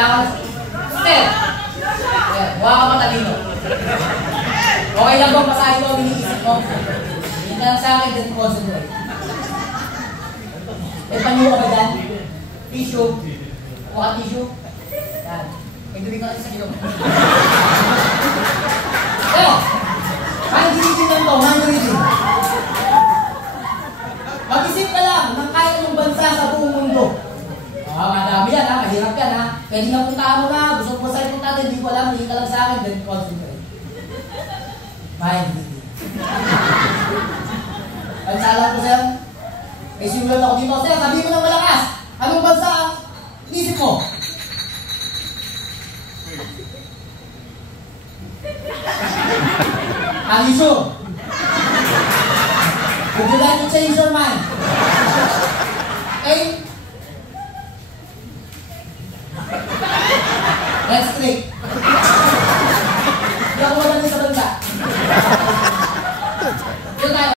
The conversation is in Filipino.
Kailangan step. Ayan, huwag ka matalino. Okay lang bang masahin ko ang iniisip mo? Hindi na lang sa akin, then concentrate. May panyo ka ba dyan? Tissue. Huwag ka tissue. Yan. May tubig ka kasi sa ilong. Pero, mind reading lang to, mind reading. Mag-isip ka lang ng kahit anong bansa sa buong mundo. Madami yan ha, mahirap yan ha. Pwede na puntahan mo na, gusto mo sa'yo puntahan, hindi ko alam, hindi ka lang sa akin, then concentrate. Mind reading. Pansalan ko sa'yo, may simulan ako dito. Sa'yo, sabihin mo ng malakas, anong bansa ang isip mo? Are you sure? Would you like to change your mind? Okay? Let's click. Hindi ako wala din sa bansa.